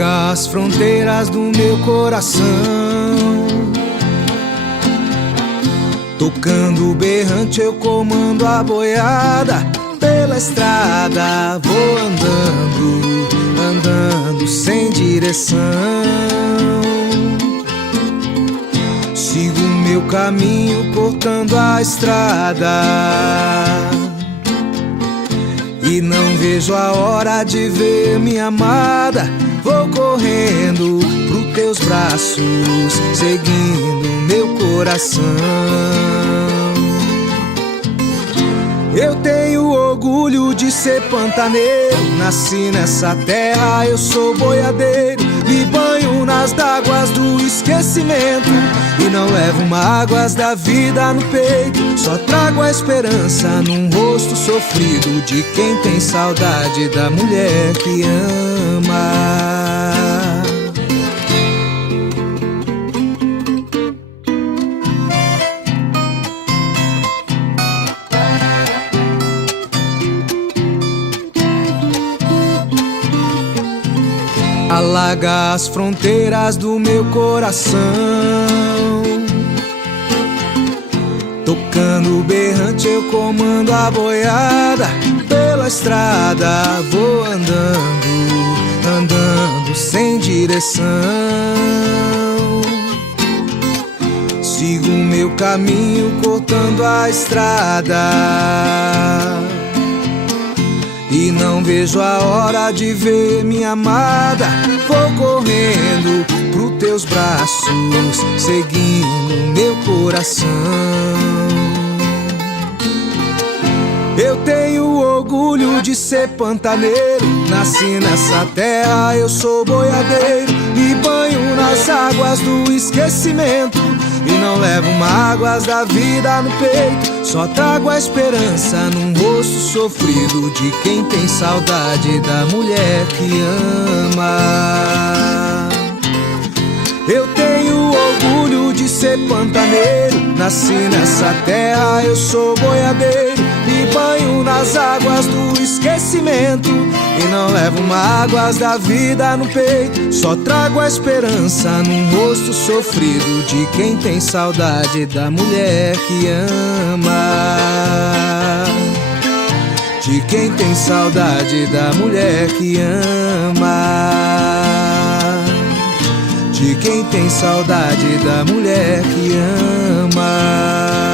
Alarga as fronteiras do meu coração, tocando berrante eu comando a boiada. Pela estrada vou andando, andando sem direção. Sigo meu caminho cortando a estrada e não vejo a hora de ver minha amada. Vou correndo pros teus braços, seguindo meu coração. Eu tenho orgulho de ser pantaneiro, nasci nessa terra, eu sou boiadeiro. Me banho nas águas do esquecimento e não levo mágoas da vida no peito. Só trago a esperança num rosto sofrido de quem tem saudade da mulher que ama. Alarga as fronteiras do meu coração, tocando berrante eu comando a boiada. Pela estrada vou andando, andando sem direção. Sigo meu caminho cortando a estrada e não vejo a hora de ver minha amada. Vou correndo pros teus braços, seguindo meu coração. Eu tenho orgulho de ser pantaneiro, nasci nessa terra, eu sou boiadeiro. Me banho nas águas do esquecimento e não levo mágoas da vida no peito. Só trago a esperança num rosto sofrido de quem tem saudade da mulher que ama. Eu tenho orgulho de ser pantaneiro, nasci nessa terra, eu sou boiadeiro. Me banho nas águas do esquecimento e não levo mágoas da vida no peito. Só trago a esperança num rosto sofrido de quem tem saudade da mulher que ama. De quem tem saudade da mulher que ama. De quem tem saudade da mulher que ama.